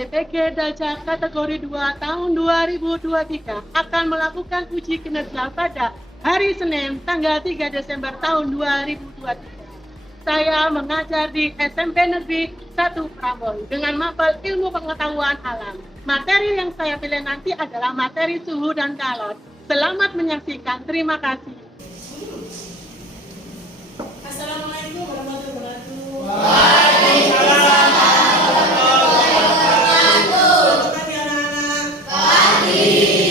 PTG Dalca kategori 2 tahun 2023 akan melakukan uji kinerja pada hari Senin tanggal 3 Desember tahun 2023. Saya mengajar di SMP Negeri 1 Prambon dengan mapel ilmu pengetahuan alam. Materi yang saya pilih nanti adalah materi suhu dan kalor. Selamat menyaksikan, terima kasih. Assalamualaikum warahmatullahi wabarakatuh. Waalaikumsalam warahmatullahi wabarakatuh. Selamat pagi anak-anak. Pagi.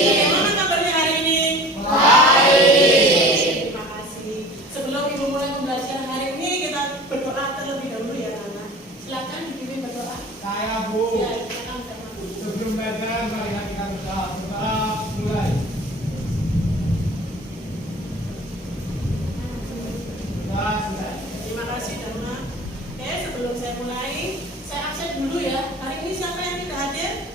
Bagaimana kabarnya hari ini? Baik. Terima kasih. Sebelum Ibu mulai pembelajaran hari ini, kita berdoa terlebih dahulu ya anak-anak. Silakan dipimpin berdoa. Saya Bu. Ya, silakan sama Bu. Sebelum belajar, mari kita berdoa. Saudara, mulai. Sudah. Terima kasih Dharma. Oke, sebelum saya mulai, saya absen dulu ya. Hari ini siapa yang tidak hadir?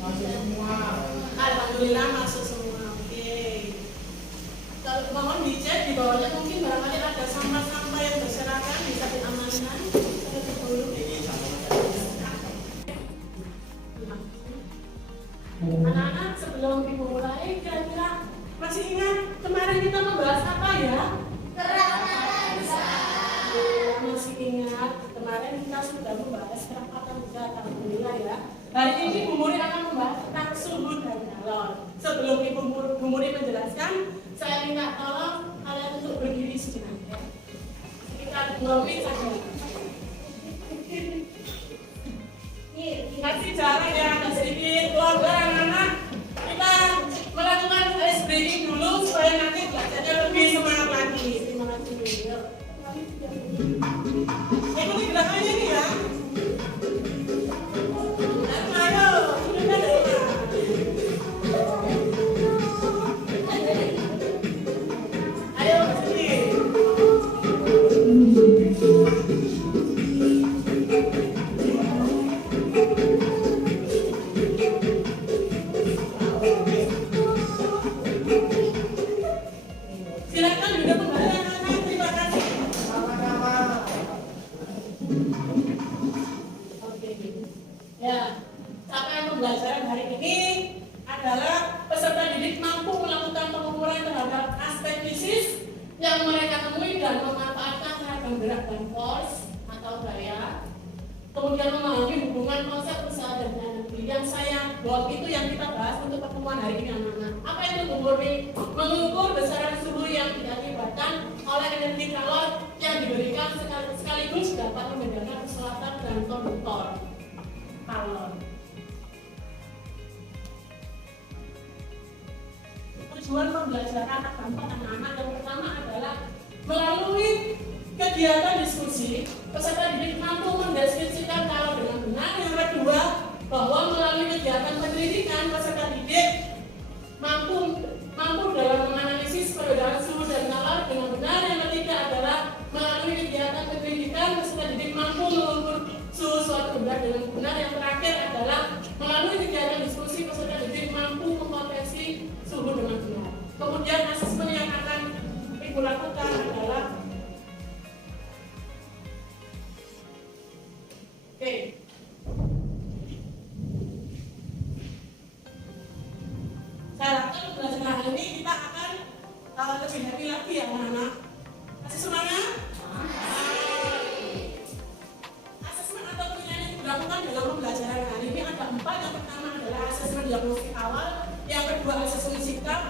Masuk semua. Alhamdulillah masuk semua. Oke. Kalau mohon dicek di bawahnya mungkin barangkali ada sampah-sampah yang berserakan bisa diamankan. Terlebih dahulu. Anak-anak sebelum ibu mulai kira-kira masih ingat kemarin kita membahas apa ya? Masih ingat kemarin kita sudah membahas kerapatan besar, alhamdulillah ya. Hari ini Bu Muri akan membahas tentang suhu dan kalor. Sebelum Ibu Muri menjelaskan, saya minta tolong kalian untuk berdiri sejenak ya. Sekitar 2 menit saja. Kasih jarak ya, agak sedikit keluarga anak-anak. Kita melakukan ice breaking dulu supaya nanti belajarnya lebih semangat lagi. Terima kasih. Yuk. Ikuti gerakannya ini ya. Ayo, sudah ada. Ayo kesini. Silakan duduk kembali anak-anak. Terima kasih. Sama-sama. Oke. Ya, capaian pembelajaran hari ini adalah peserta didik mampu melakukan pengukuran terhadap aspek fisik yang mereka temui dan memanfaatkan ragam gerak dan force atau gaya. Kemudian memahami hubungan konsep usaha dan energi yang saya buat itu yang kita bahas untuk pertemuan hari ini anak-anak. Apa itu mengukur besaran suhu yang diakibatkan oleh energi kalor yang diberikan sekaligus dapat membedakan isolatan dan konduktor kalor. Tujuan pembelajaran gampang anak-anak yang pertama adalah melalui kegiatan diskusi, peserta didik mampu mendeskripsikan kalor dengan benar. Yang kedua, bahwa melalui kegiatan pendidikan, peserta didik mampu dalam menganalisis perbedaan suhu dan kalor dengan benar. Yang ketiga adalah melalui kegiatan pendidikan, peserta didik mampu mengukur suhu suatu benda dengan benar. Yang terakhir adalah melalui kegiatan diskusi, peserta didik mampu mengkonversi suhu dengan benar. Kemudian asesmen yang akan Ibu lakukan adalah oke. Saya harapkan pembelajaran hari ini kita akan lebih happy lagi ya anak-anak. Masih semangat? Asesmen atau penilaian yang dilakukan dalam pembelajaran hari ini ada 4. Yang pertama adalah asesmen diagnostik awal, yang kedua asesmen sikap,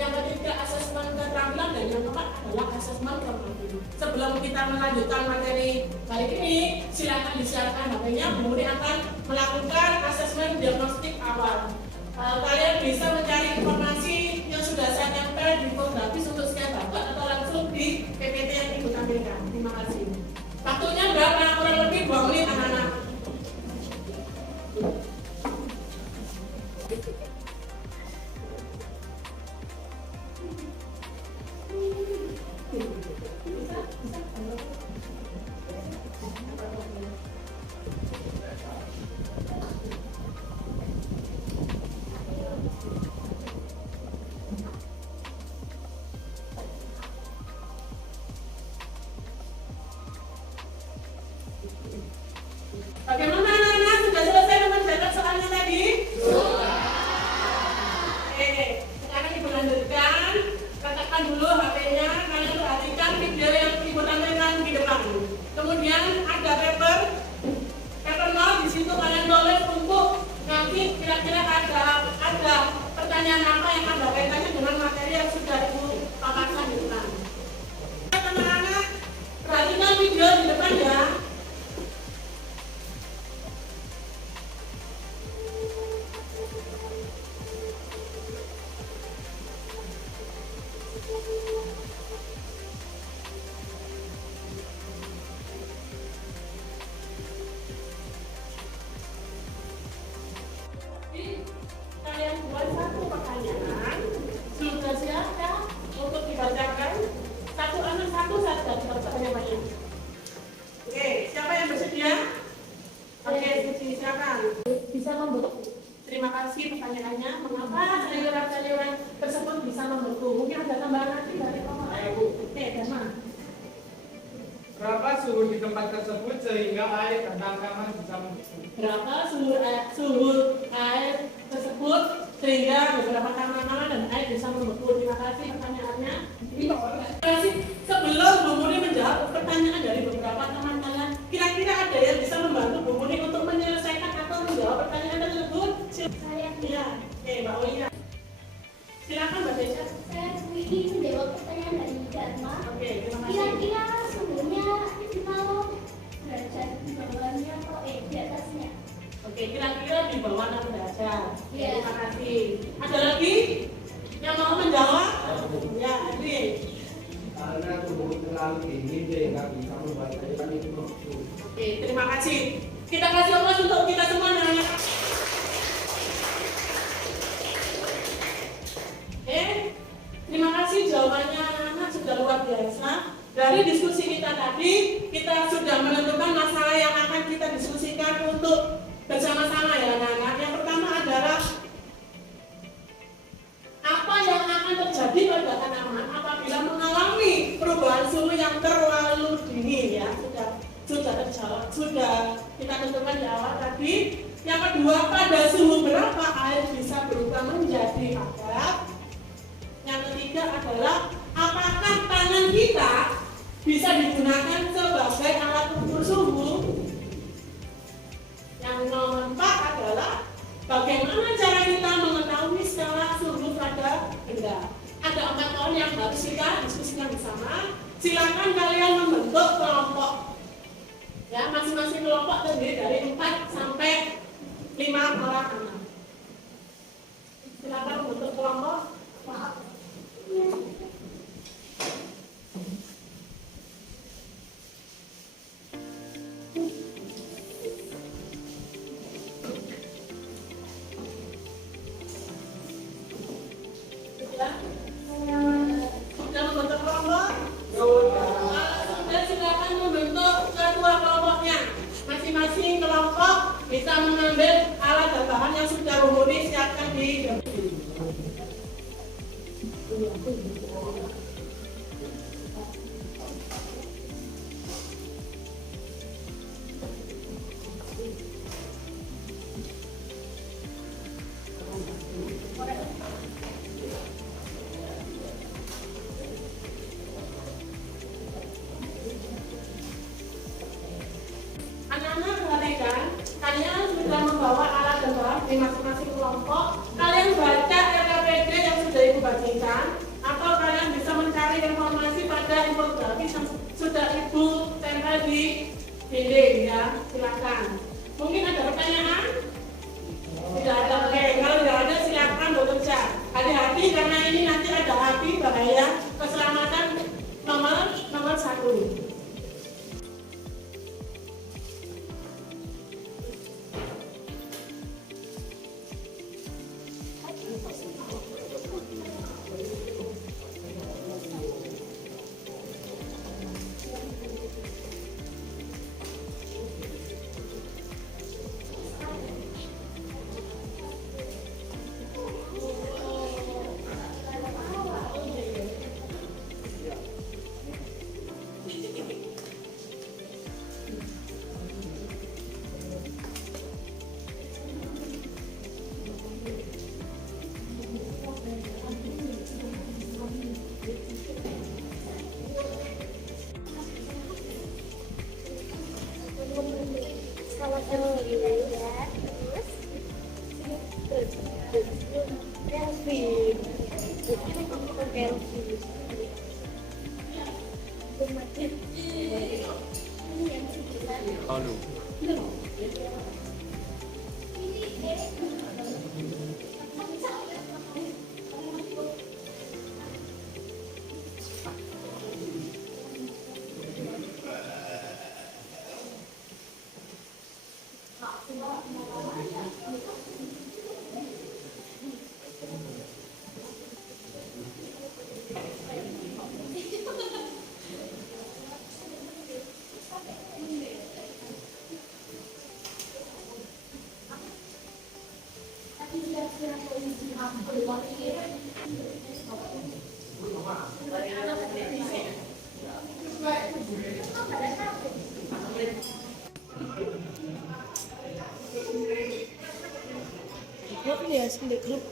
yang ketiga asesmen keterampilan, dan yang keempat adalah asesmen kemampuan. Sebelum kita melanjutkan materi hari ini, silakan disiapkan HP-nya. Bu Muri akan melakukan asesmen diagnostik awal. Kalian bisa mencari informasi yang sudah saya tempel di infografis untuk scan barcode atau langsung di PPT yang Ibu tampilkan. Terima kasih. Waktunya berapa? Kurang lebih 2 menit anak-anak. pertanyaan apa yang ada kaitannya dengan materi yang sudah Ibu paparkan di depan. Anak-anak, perhatikan video di depan ya. Kalian buat satu pertanyaan, sudah siapkah untuk dibacakan? Satu anak satu saja pertanyaannya. Oke, siapa yang bersedia? Oke, silakan. Bisa membentuk. Terima kasih pertanyaannya. Mengapa sayuran-sayuran tersebut bisa membentuk? Mungkin ada tambahan lagi dari Bapak. Oke, Dharma. Berapa suhu di tempat tersebut sehingga air dan tanaman bisa membentuk? Berapa suhu air tersebut sehingga beberapa tanaman dan air bisa membentuk? Terima kasih pertanyaannya. Terima kasih. Sebelum Bu Muni menjawab pertanyaan dari beberapa teman kalian, kira-kira ada yang bisa membantu Bu Muni untuk menyelesaikan atau menjawab pertanyaan tersebut? Silakan. Ya, oke, Mbak Olia. Silakan Mbak Desya. Saya ingin menjawab pertanyaan dari Dharma. Oke, terima kasih. Kira-kira suhunya kalau derajat di bawahnya atau di atasnya? Oke, kira-kira di bawah 6 derajat. Iya. Terima kasih. Ada lagi yang mau menjawab? Ya, Adri. Karena suhu terlalu dingin sehingga bisa membuat sayuran itu membusuk. Oke, terima kasih. Kita kasih aplaus untuk kita semua nanya. Oke, terima kasih jawabannya anak-anak sudah luar biasa. Dari diskusi kita tadi, kita sudah menentukan masalah yang akan kita diskusikan untuk bersama-sama ya anak-anak. Yang pertama adalah apa yang akan terjadi pada tanaman apabila mengalami perubahan suhu yang terlalu dingin ya. Sudah terjawab, sudah kita tentukan di awal tadi. Yang kedua, pada suhu berapa air bisa berubah menjadi padat. Yang ketiga adalah apakah tangan kita bisa digunakan sebagai alat ukur suhu. Yang nomor 4 adalah bagaimana cara kita mengetahui skala suhu pada benda. Ada 4 poin yang harus kita diskusikan bersama. Silakan kalian membentuk kelompok. Ya, masing-masing kelompok terdiri dari 4 sampai 5 orang anak. Silakan membentuk kelompok. Maaf. Sudah membentuk kelompok? Sudah, silakan membentuk ketua kelompoknya. Masing-masing kelompok bisa mengambil alat dan bahan yang sudah umumnya siapkan di anak-anak perhatikan, kalian sudah membawa alat dan bahan di masing-masing kelompok. Kalian baca RKPD yang sudah Ibu bagikan, atau kalian bisa mencari informasi pada infografis yang sudah Ibu tempel di dinding ya. Silakan. Mungkin ada pertanyaan? Tidak ada. Oke, kalau tidak ada silakan bekerja. Hati-hati karena ini nanti ada api bahaya. Keselamatan nomor 1. Grup ya, sendiri grup.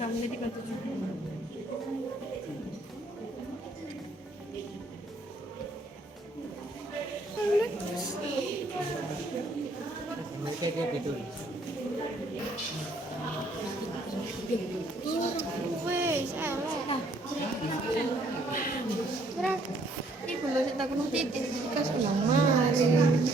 Kami 37. Wes, elek. Kira ini belum tak kenal titik kas lama. Tak jelas.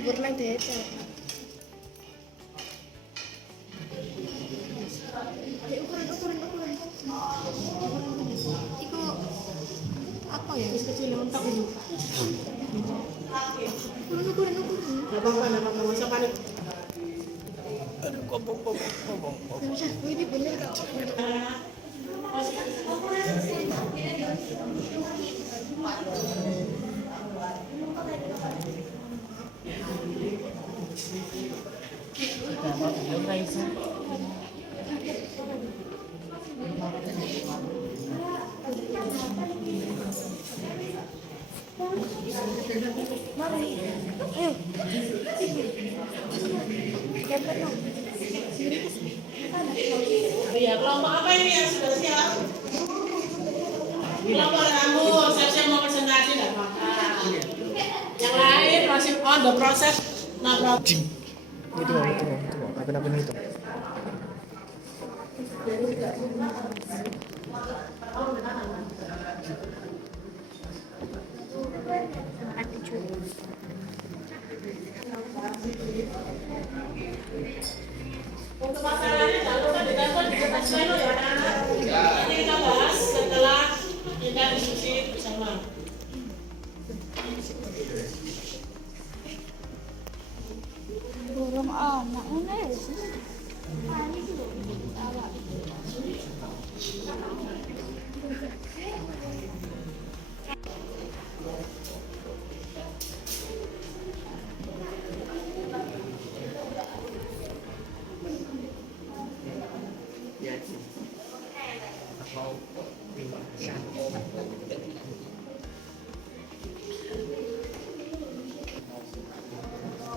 Burung desa. Iku apa ya? Kecil mentok ini. Ukuran. Enggak apa-apa, enggak usah panik. Aduh, kobong. Ini bener kok. Mari. Ayo. Iya, kelompok apa ini yang sudah siap? Kelompok kamu siap-siap mau presentasi nggak apa-apa. Yang lain masih on the process. Nah, Itu. Apa itu? untuk masalahnya jangan lupa ditelepon di atas pleno ya anak-anak. Nanti kita bahas setelah kita diskusi bersama. Burung anak mana ya sih? Ini dulu. Awak.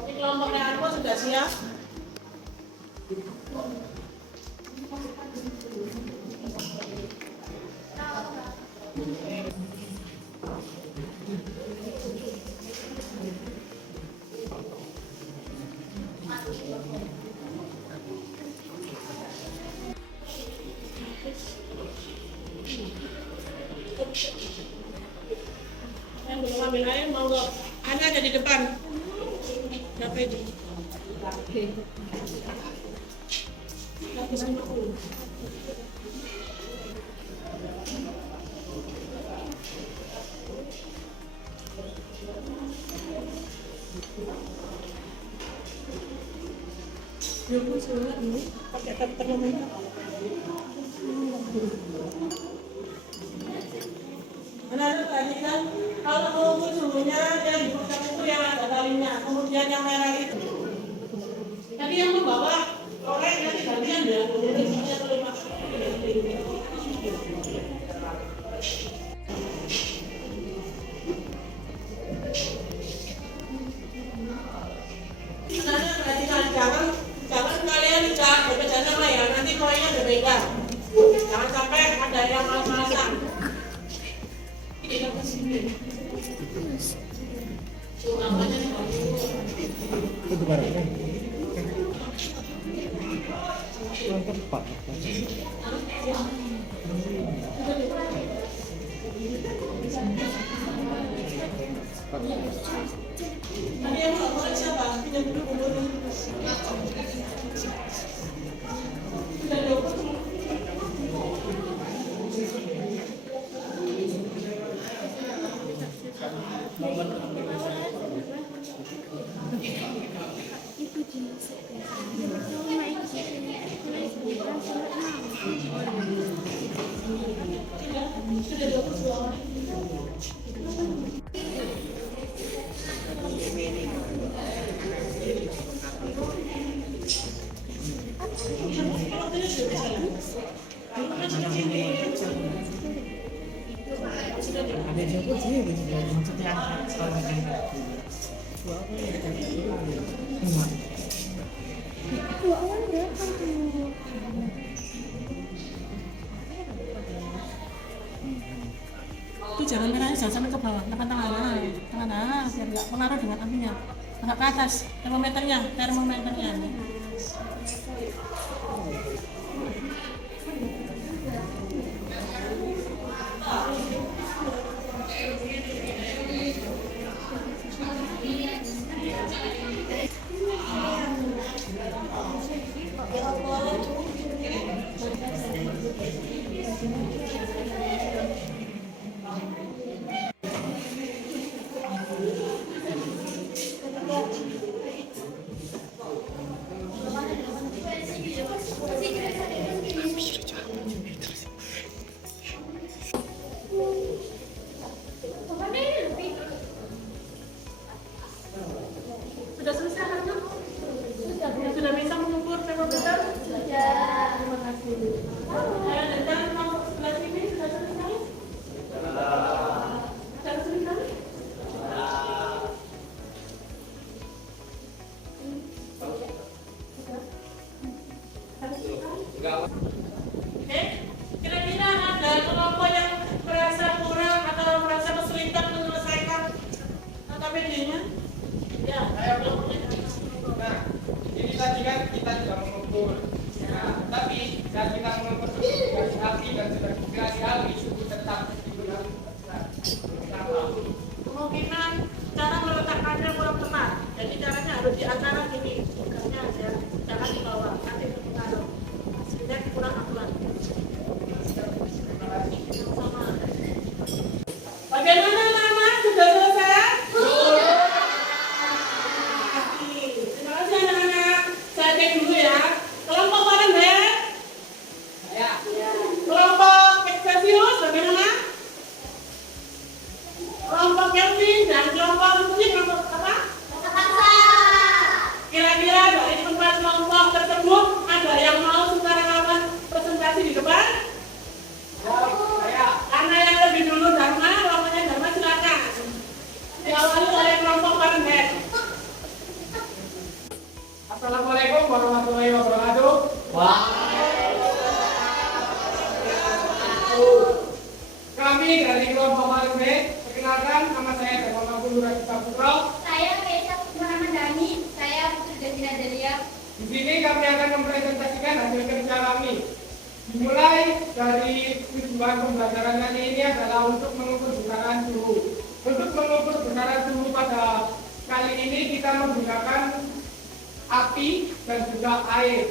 Ini kelompok rekanku sudah siap. Yang belum ambil air mau nggak? Ana ada di depan. Siapa itu? Lagi sama aku. Dulu sebenarnya ini pakai termometer. Anak-anak tadi kan kalau mengukur suhunya yang dibuka itu yang ada talinya, kemudian yang merah itu. Tadi yang membawa korek nanti gantian ya. Jadi saya boleh masuk. Anak-anak perhatikan jangan kalian cak bekerja sama ya. Nanti koinnya berbeda. Jangan sampai ada yang malas-malasan. Kita kesini. Itu barangnya. Tempat. Tadi yang mau siapa? Pinjam dulu bukunya. Sudah 20. Sudah 22 orang. Itu jangan merahnya jangan sampai ke bawah, tekan tangan, biar nggak pengaruh dengan apinya. Agak ke atas, termometernya. Sudah selesai kan? Sudah bisa mengukur termometer? Sudah. Terima kasih. Dan mau sebelah sini sudah selesai? Sudah selesai? Oke, kira-kira ada kelompok yang merasa kurang atau merasa kesulitan menyelesaikan KPD-nya? Ya, Nah, ini tadi kan kita sudah mengukur. Nah, tapi saat kita mengukur sertifikasi api dan sertifikasi api suku tetap digunakan. Kenapa? kemungkinan cara meletakkannya kurang tepat. Jadi caranya harus di antara ini, bukannya ada jangan di bawah, nanti berpengaruh. Sehingga kurang akurat. Sama. Bagaimana anak-anak? Sudah selesai? Terima kasih anak-anak. Saya cek dulu ya. Kelompok Fahrenheit? Ya. Kelompok Celsius bagaimana? Kelompok Kelvin dan kelompok tentunya kelompok apa? Kira-kira dari keempat kelompok tersebut ada yang mau sukarelawan presentasi di depan? Saya. Karena yang lebih dulu Dharma, kelompoknya Dharma silakan. Diawali oleh kelompok Fahrenheit. Assalamualaikum warahmatullahi wabarakatuh. Kami dari kelompok Fahrenheit, perkenalkan nama saya Dharma Nurul Saputra. Saya Keisha Muhammadani. Saya Putri Jasmina Delia. Di sini kami akan mempresentasikan hasil kerja kami. Dimulai dari tujuan pembelajaran kali ini adalah untuk mengukur besaran suhu. Untuk mengukur besaran suhu pada kali ini kita menggunakan api dan juga air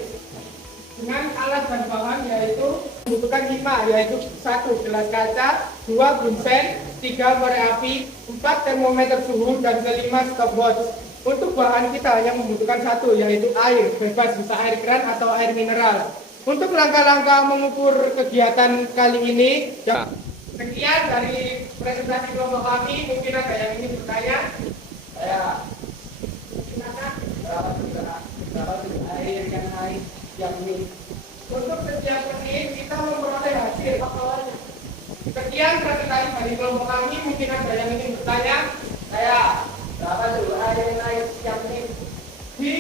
dengan alat dan bahan yaitu membutuhkan 5, yaitu 1 gelas kaca, 2 bunsen, 3 korek api, 4 termometer suhu, dan 5 stopwatch. Untuk bahan kita hanya membutuhkan 1, yaitu air, bebas bisa air keran atau air mineral. Untuk langkah-langkah mengukur kegiatan kali ini, sekian dari presentasi kelompok kami. Mungkin ada yang ingin bertanya. Saya silakan. Air kan air yang ini. Untuk kegiatan ini kita memperoleh hasil. Sekian presentasi dari kelompok kami. Mungkin ada yang ingin bertanya. Saya berapa dulu air yang ini. Di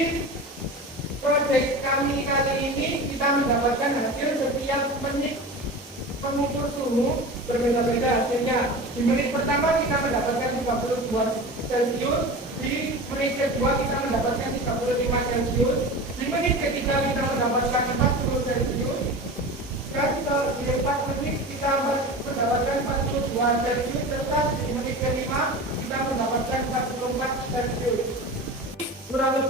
proyek kami kali ini kita mendapatkan hasil setiap menit mengukur suhu berbeda-beda hasilnya. Di menit pertama kita mendapatkan 32 Celcius, di menit kedua kita mendapatkan 35 Celcius, di menit ketiga kita mendapatkan 40 Celcius, dan di 4 menit kita mendapatkan 42 Celcius, serta di menit kelima kita mendapatkan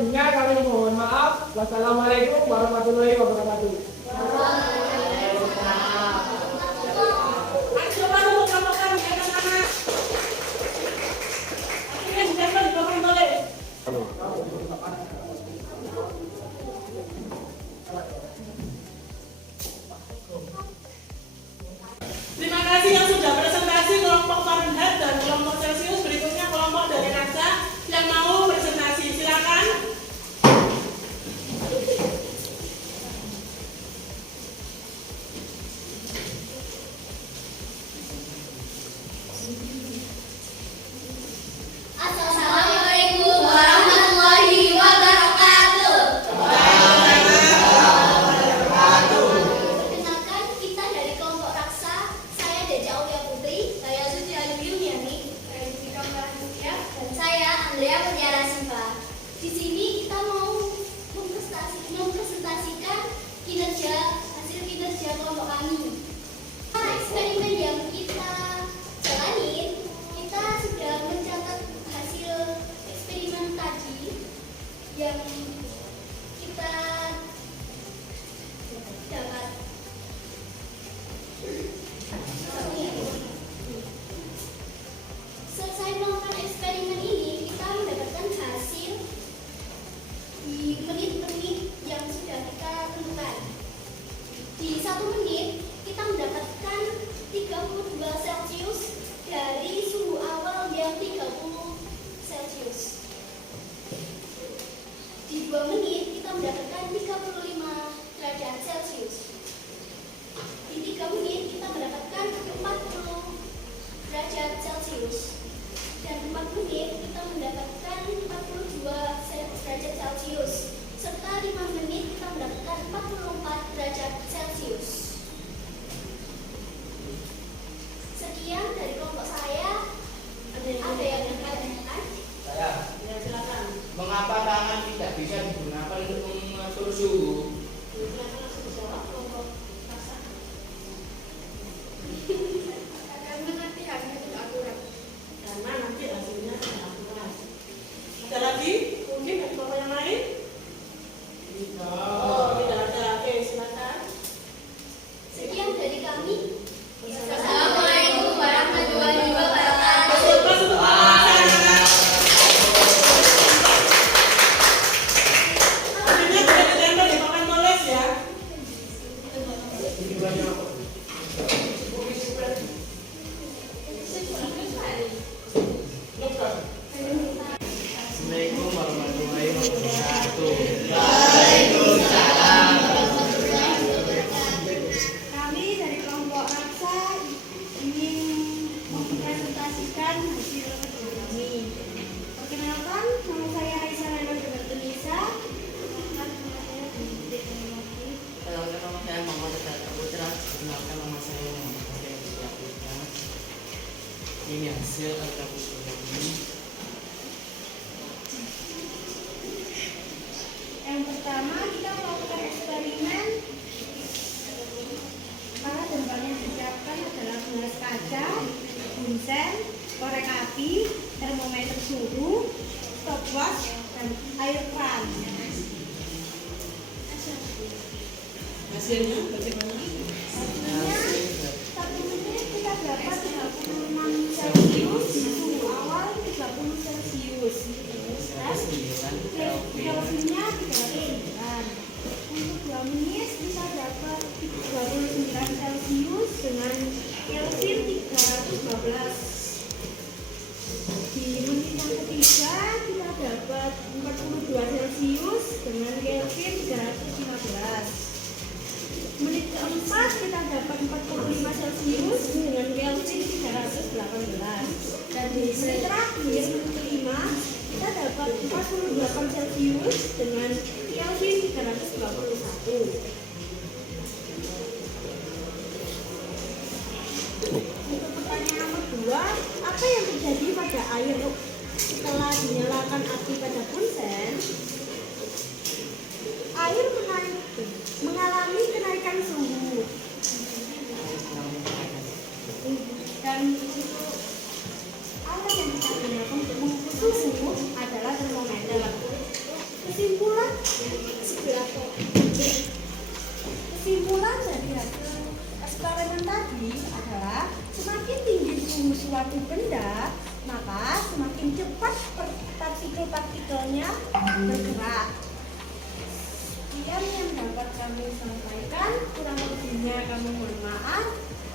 lebihnya kami mohon maaf. Wassalamualaikum warahmatullahi wabarakatuh. Ayo coba dulu kelompokkan ya anak-anak. Akhirnya ditempel di papan tulis. Terima kasih yang sudah presentasi kelompok Fahrenheit dan kelompok Celsius. Berikutnya kelompok dari Raksa yang mau presentasi. Silakan. Assalamualaikum warahmatullahi wabarakatuh. Perkenalkan, kita dari kelompok Raksa. Saya Deja Aulia Putri, saya Suci Ayu Yuliani, saya Jessica Prasetya, dan saya Andrea Mutiara Siva. Di sini kita mau mempresentasikan hasil kinerja kelompok kami. Eksperimen yang kita jalanin, kita sudah mencatat hasil eksperimen tadi yang kita dapat. Selesai melakukan eksperimen ini, kita mendapatkan hasil di menit-menit yang sudah kita tentukan. Di 1 menit, kita mendapatkan 32 Celcius dari suhu awal yang 30 Celcius. Di 2 menit, kita mendapatkan 35 derajat Celcius. Di 3 menit, kita mendapatkan 40 derajat Celcius. Dan 4 menit, kita mendapatkan 42 derajat Celcius. Serta 5 menit, kita mendapatkan 44 derajat Celcius. Sekian dari kelompok saya. Ada yang bertanya? Saya. Ya, silakan. Mengapa tangan tidak bisa digunakan untuk mengatur suhu? Silakan langsung dijawab kelompok Raksa. Karena nanti hasilnya tidak akurat. Karena nanti hasilnya tidak akurat. Ada lagi? Mungkin dari kelompok yang lain? Oh, tidak ada. Oke, silakan. Sekian dari kami. Assalamualaikum warahmatullahi wabarakatuh. Lepas untuk anak-anak. Hasilnya sudah ditempel di papan tulis ya. Assalamualaikum warahmatullahi wabarakatuh. Kami dari kelompok Raksa ingin mempresentasikan hasil kerja kami. Perkenalkan, nama saya Aisyah Lena Tunisa. Perkenalkan nama saya Muhammad Tata Putra. Perkenalkan nama saya Muhammad Tata Putra. Ini hasil kerja kami. Yang pertama, kita melakukan eksperimen. Alat dan bahan yang disiapkan adalah gelas kaca, bunsen, korek api, termometer suhu, stopwatch, dan air kran. Hasilnya bagaimana? Hasilnya, 1 menit kita dapat 36 Celcius, suhu awal 30 Celcius. Kelvinnya 39. Untuk 2 menit kita dapat 29 Celcius dengan Kelvin 312. Di menit yang ketiga kita dapat 42 Celcius dengan Kelvin 315. Menit keempat kita dapat 45 Celcius dengan Kelvin 318. Dan di menit terakhir, menit kelima, kita dapat 48 Celcius dengan Kelvin 321. Untuk pertanyaan nomor 2, apa yang terjadi pada air setelah dinyalakan api pada bunsen? Air mengalami kenaikan suhu. Dan untuk alat yang kita gunakan untuk mengukur suhu adalah termometer. Mesin mempercepat partikel-partikelnya bergerak. Sekian yang dapat kami sampaikan, kurang lebihnya kami mohon maaf.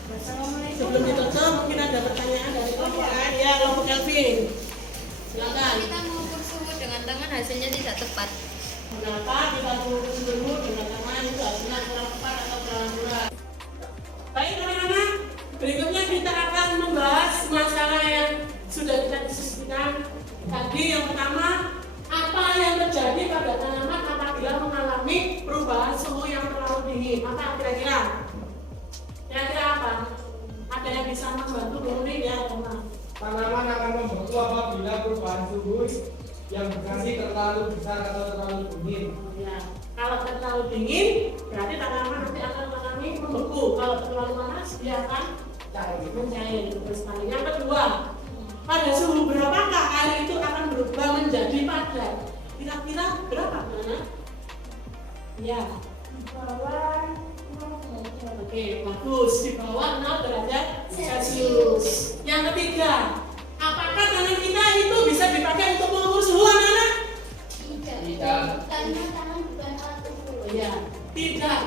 Wassalamualaikum. Sebelum ditutup mungkin ada pertanyaan dari kelompok A. Ya, kelompok Kelvin. Silakan. Kita mengukur suhu dengan tangan hasilnya tidak tepat. Kenapa kita mengukur suhu dengan tangan itu hasilnya kurang tepat atau kurang akurat? Baik anak-anak, berikutnya kita akan membahas masalah yang sudah kita diskusikan tadi. Yang pertama, apa yang terjadi pada tanaman apabila mengalami perubahan suhu yang terlalu dingin? Apa kira-kira? Kira-kira apa? Ada yang bisa membantu Bumi ya, teman? Tanaman akan membeku apabila perubahan suhu yang berarti terlalu besar atau terlalu dingin. Ya, kalau terlalu dingin, berarti tanaman nanti akan mengalami membeku. Kalau terlalu panas, dia akan mencair. Terus yang kedua, pada suhu berapakah air itu akan berubah menjadi padat? Kira-kira berapa, mana? Ya, Di bawah 0 derajat. oke, bagus. Di bawah 0 derajat Celcius. Yang ketiga, apakah tangan kita itu bisa dipakai untuk mengukur suhu, anak-anak? Tidak. Karena tangan bukan alat ukur. Iya, tidak.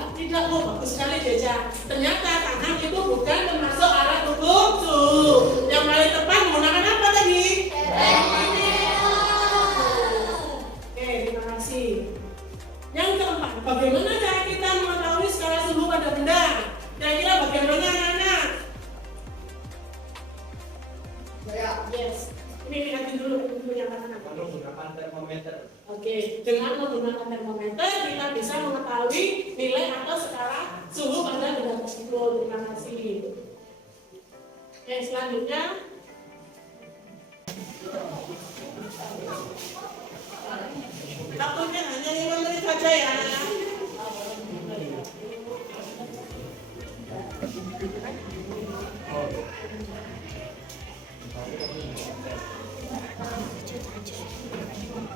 Oh, bagus sekali Jeja. Ternyata tangan itu bukan termasuk alat ukur suhu. Yang paling tepat menggunakan apa tadi? Oke, terima kasih. Yang keempat, bagaimana cara kita mengetahui skala suhu pada benda? Kira-kira bagaimana anak-anak? Yes. Ini lihatin dulu punya anak-anak. Menggunakan termometer. Oke, dengan menggunakan termometer kita bisa mengetahui nilai atau skala suhu pada benda tersebut. Terima kasih. Oke, selanjutnya waktunya hanya 5 menit saja ya.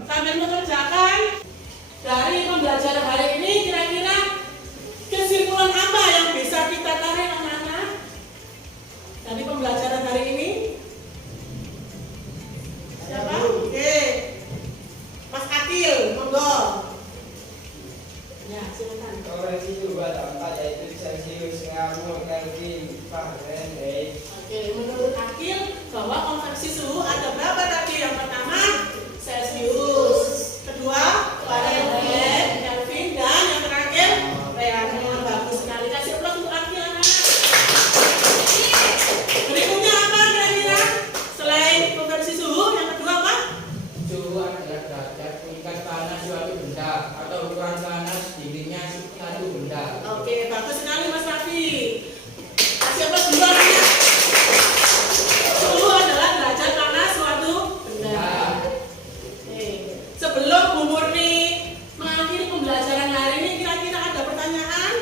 Sambil mengerjakan dari pembelajaran hari ini, kira-kira kesimpulan apa yang bisa kita tarik anak-anak dari pembelajaran hari ini? Siapa? Oke, Mas Akil, monggo. Ya, silakan. Koreksi suhu dampak yaitu Celcius, ngamuk, Kelvin, Fahrenheit. Oke, menurut Akil bahwa konveksi suhu ada berapa tadi? Yang pertama Celcius, kedua Fahrenheit, Kelvin, dan yang terakhir Fahrenheit. Bagus sekali. Kasih aplaus untuk Akil, anak-anak. Berikutnya apa kira-kira? Selain konversi suhu, yang kedua apa? Suhu adalah derajat tingkat panas suatu benda atau ukuran panas dinginnya suatu benda. Oke, bagus sekali Mas Raffi. Kasih aplaus dua anak. Suhu adalah derajat panas suatu benda. Oke. Sebelum Bu Murni mengakhiri pembelajaran hari ini, kira-kira ada pertanyaan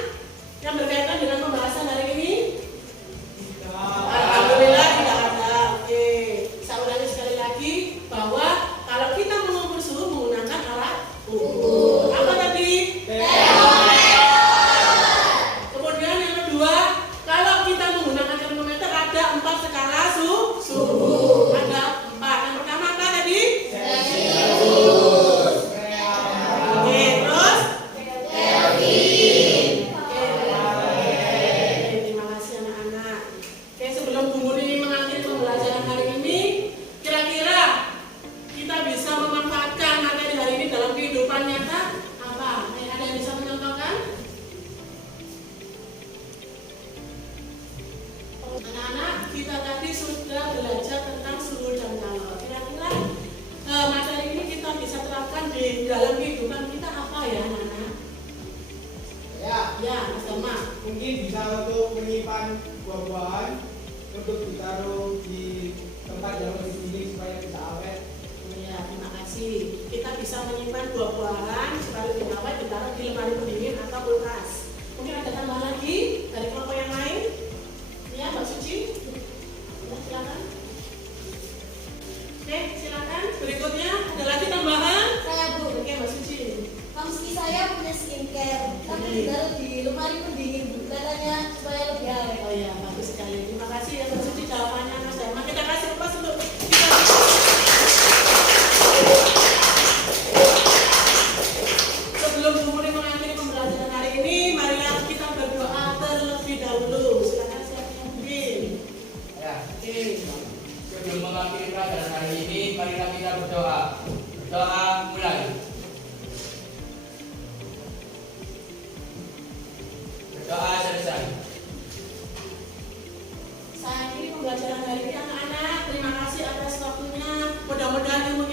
yang berkaitan dengan pembahasan hari ini? Alhamdulillah tidak ada. Oke. Saya ulangi sekali lagi bahwa kalau kita mengukur suhu menggunakan alat ukur. Apa tadi? Kemudian yang kedua, kalau kita menggunakan termometer ada 4 skala suhu. Ada 4. Yang pertama apa tadi? Oke, terus? Oke, terima kasih anak-anak. Oke, sebelum Bu Murni mengakhiri pembelajaran hari ini, kira-kira kita bisa memanfaatkan materi hari ini dalam kehidupan nyata apa? Ada yang bisa mencontohkan? Anak-anak, kita tadi sudah belajar tentang suhu dan kalor. Kira-kira materi ini kita bisa terapkan di dalam kehidupan kita apa ya, anak-anak? Ya, Mas Dharma. Mungkin bisa untuk menyimpan buah-buahan untuk ditaruh di tempat yang lebih dingin supaya bisa awet. Ya, terima kasih. Kita bisa menyimpan buah-buahan supaya lebih awet ditaruh di lemari pendingin atau kulkas. Mungkin ada tambahan lagi dari kelompok yang lain? Ya, Mbak Suci. Ya, silakan. Oke, silakan. Berikutnya ada lagi tambahan? Saya Bu, Oke, Mbak Suci. meski saya punya skincare, tapi ditaruh di lemari pendingin Bu, katanya supaya lebih awet. Oh iya, bagus sekali. Terima kasih ya Mbak Suci jawabannya Mas Dharma. Kita kasih aplaus untuk kita. kita berdoa. Berdoa mulai. Berdoa selesai. Saya ini pembelajaran hari ini anak-anak. Terima kasih atas waktunya. Mudah-mudahan ilmunya